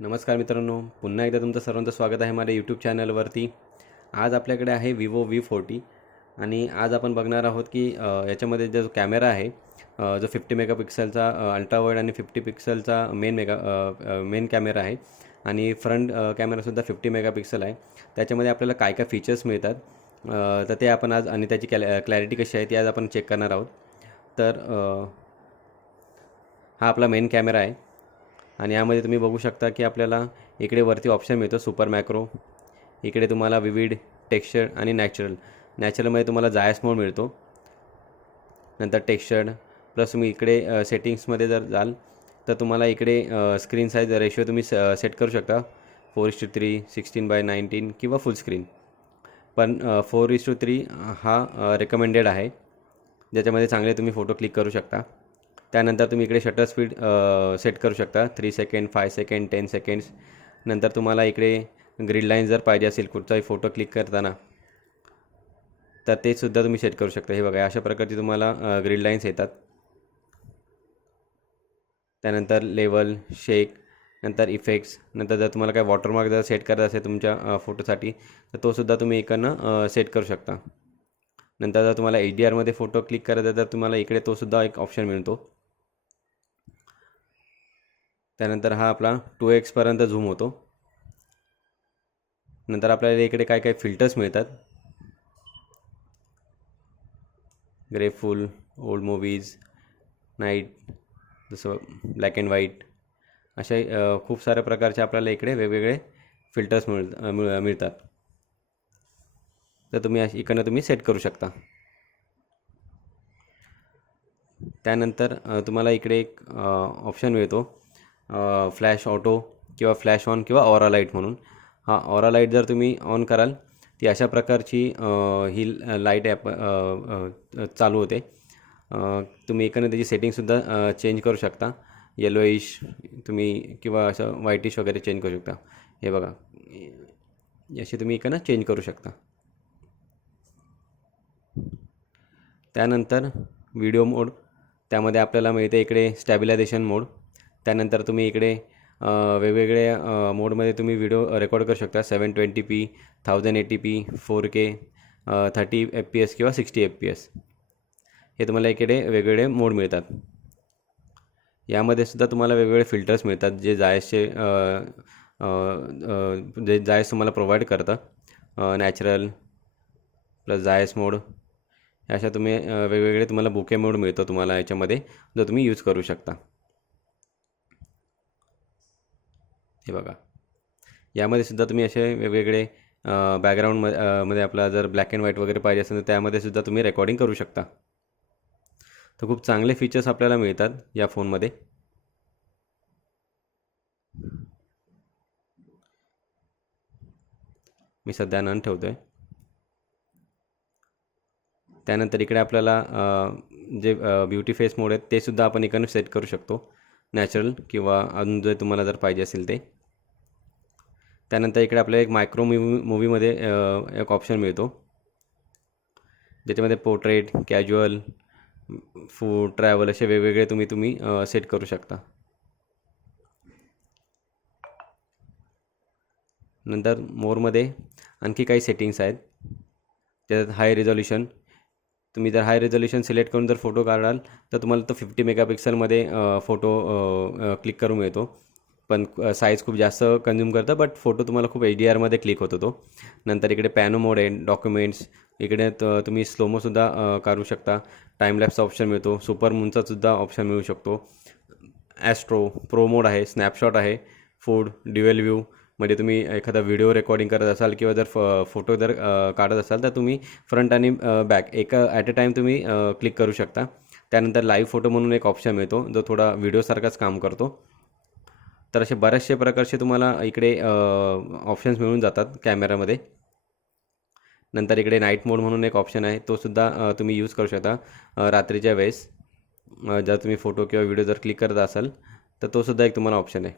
नमस्कार मित्रांनो, पुन्हा एकदा तुमचं सर्वांचं स्वागत आहे माझ्या यूट्यूब चॅनलवरती. आज आपल्याकडे आहे विवो V40 आणि आज आपण बघणार आहोत की याच्यामध्ये जो कॅमेरा आहे, जो 50 मेगापिक्सलचा अल्ट्रा वाईड आणि 50 पिक्सलचा मेन कॅमेरा आहे आणि फ्रंट कॅमेरासुद्धा 50 मेगापिक्सल आहे. त्याच्यामध्ये आपल्याला काय काय फीचर्स मिळतात तर ते आपण आज आणि त्याची क्लॅरिटी कशी आहे ती आज आपण चेक करणार आहोत. तर हा आपला मेन कॅमेरा आहे आणि यामध्ये तुम्ही बघू शकता की आपल्याला इकडे वरती ऑप्शन मिळतो सुपर मॅक्रो. इकडे तुम्हाला विविड, टेक्स्चर आणि नॅचरलमध्ये तुम्हाला जायस मोड मिळतो. नंतर टेक्स्चर्ड प्लस तुम्ही इकडे सेटिंग्समध्ये जर जाल तर तुम्हाला इकडे स्क्रीन साईज रेशो तुम्ही सेट करू शकता 4:3, 16:19 किंवा फुल स्क्रीन. पण 4:3 हा रेकमेंडेड आहे, ज्याच्यामध्ये चांगले तुम्ही फोटो क्लिक करू शकता. त्यानंतर तुम्ही इकडे शटर स्पीड सेट करू शकता 3 सेकंड, 5 सेकंड, 10 सेकंड्स. नंतर तुम्हाला इकडे ग्रीड लाईन जर पाहिजे असेल कुठचाही फोटो क्लिक करताना तर ते सुद्धा तुम्ही सेट करू शकता. हे बघा, अशा प्रकारची तुम्हाला ग्रीड लाईन्स येतात. त्यानंतर लेवल, शेक, नंतर इफेक्ट्स. नंतर जर तुम्हाला काय वॉटरमार्क जर सेट करायचा असेल तुमच्या फोटोसाठी तर तो सुद्धा तुम्ही इकडनं सेट करू शकता. नंतर जर तुम्हाला HDRमध्ये फोटो क्लिक करायचा तर तुम्हाला इकडे तो सुद्धा एक ऑप्शन मिळतो. त्यानंतर हा आपला 2x पर्यंत झूम होतो. नंतर आपल्याला इकडे काय काय फिल्टर्स मिळतात. ग्रेफुल, ओल्ड मूवीज, नाईट, जसं ब्लॅक अँड व्हाईट, असे खूप साऱ्या प्रकारचे आपल्याला इकडे वेगवेगळे फिल्टर्स मिळतात. तर तुम्ही इकडनं तुम्ही सेट करू शकता. त्यानंतर तुम्हाला इकडे एक ऑप्शन मिळतो फ्लॅश ऑटो किंवा फ्लॅश ऑन किंवा ऑरा लाईट म्हणून. हा ऑरा लाईट जर तुम्ही ऑन कराल ती अशा प्रकारची ही लाईट ॲप चालू होते. तुम्ही इकडनं त्याची सेटिंगसुद्धा चेंज करू शकता. येलोइश तुम्ही किंवा असं व्हाईटिश वगैरे चेंज करू शकता. हे बघा, असे तुम्ही इकडनं चेंज करू शकता. त्यानंतर व्हिडिओ मोड, त्यामध्ये आपल्याला मिळते इकडे स्टॅबिलायझेशन मोड. त्यानंतर तुम्ही इकडे वेगवेगळे मोडमध्ये तुम्ही व्हिडिओ रेकॉर्ड करू शकता. 720p, 1080p, 4K, 30 FPS किंवा 60 FPS. हे तुम्हाला इकडे वेगवेगळे मोड मिळतात. यामध्ये सुद्धा तुम्हाला वेगवेगळे फिल्टर्स मिळतात जे जायस तुम्हाला प्रोव्हाइड करतं. नॅचरल प्लस जायस मोड, अशा तुम्ही वेगवेगळे तुम्हाला बुके मोड मिळतो तुम्हाला याच्यामध्ये, जो तुम्ही यूज करू शकता. हे बघा, यामध्ये सुद्धा तुम्ही असे वेगवेगळे बॅकग्राऊंडमध्ये आपला जर ब्लॅक अँड व्हाईट वगैरे पाहिजे असेल तर त्यामध्ये सुद्धा तुम्ही रेकॉर्डिंग करू शकता. तर खूप चांगले फीचर्स आपल्याला मिळतात या फोनमध्ये. मी सध्या नन ठेवतोय. त्यानंतर इकडे आपल्याला जे ब्युटी फेस मोड आहेत ते सुद्धा आपण इकडून सेट करू शकतो, नॅचरल किंवा अजून जे तुम्हाला जर पाहिजे असेल ते. त्यानंतर इकडे आपल्याला एक मायक्रो मूवीमध्ये एक ऑप्शन मिळतो, ज्याच्यामध्ये पोर्ट्रेट, कॅज्युअल, फूड, ट्रॅव्हल असे वेगवेगळे तुम्ही सेट करू शकता. नंतर मोरमध्ये आणखी काही सेटिंग्स आहेत, त्याच्यात हाय रिझॉल्युशन. तुम्ही जर हाय रेझोल्युशन सिलेक्ट करून जर फोटो काढाल तर तुम्हाला तो 50 मेगापिक्सलमध्ये फोटो क्लिक करून मिळतो. पण साईज खूप जास्त कन्झ्युम करतं, बट फोटो तुम्हाला खूप HDRमध्ये क्लिक होतो तो. नंतर इकडे पॅनो मोड आहे, डॉक्युमेंट्स. इकडे तुम्ही स्लोमोसुद्धा काढू शकता. टाईमलॅप्सचा ऑप्शन मिळतो. सुपर मूनचासुद्धा ऑप्शन मिळू शकतो. ॲस्ट्रो प्रो मोड आहे, स्नॅपशॉट आहे, फूड, ड्युअल व्ह्यू. म्हणजे तुम्ही एखादा व्हिडिओ रेकॉर्डिंग करत असाल किंवा जर फोटो जर काढत असाल तर तुम्ही फ्रंट आणि बॅक ॲट अ टाईम तुम्ही क्लिक करू शकता. त्यानंतर लाईव्ह फोटो म्हणून एक ऑप्शन मिळतो, जो थोडा व्हिडिओसारखाच काम करतो. तर असे बरेचसे प्रकारचे तुम्हाला इकडे ऑप्शन्स मिळून जातात कॅमेरामध्ये. नंतर इकडे नाईट मोड म्हणून एक ऑप्शन आहे, तो सुद्धा तुम्ही यूज करू शकता रात्रीच्या वेळेस. जर तुम्ही फोटो किंवा व्हिडिओ जर क्लिक करत असाल तर तो सुद्धा एक तुम्हाला ऑप्शन आहे.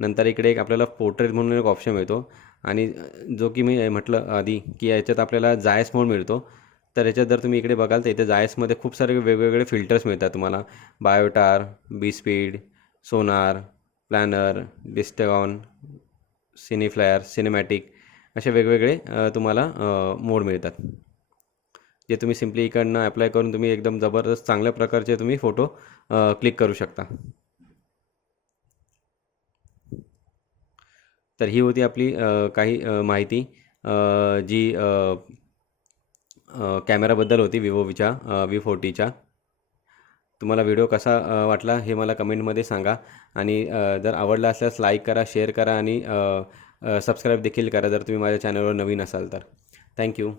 नंतर इकडे एक आपल्याला पोर्ट्रेट म्हणून एक ऑप्शन मिळतो आणि जो की मी म्हटलं आधी की याच्यात आपल्याला जायस मोड मिळतो. तर याच्यात जर तुम्ही इकडे बघाल तर इथे जायसमध्ये खूप सारे वेगवेगळे फिल्टर्स मिळतात तुम्हाला. बायोटार, बी स्पीड, सोनार, प्लॅनर, डिस्टॉन, सिनेफ्लायर, सिनेमॅटिक असे वेगवेगळे तुम्हाला मोड मिळतात, जे तुम्ही सिम्पली इकडनं अप्लाय करून तुम्ही एकदम जबरदस्त चांगल्या प्रकारचे तुम्ही फोटो क्लिक करू शकता. तर ही होती आपली काही माहिती जी कॅमेराबद्दल होती विवोच्या V40च्या. तुम्हाला व्हिडिओ कसा वाटला हे मला कमेंटमध्ये सांगा, आणि जर आवडला असल्यास लाईक करा, शेअर करा आणि सबस्क्राईब देखील करा जर तुम्ही माझ्या चॅनलवर नवीन असाल तर. थँक्यू.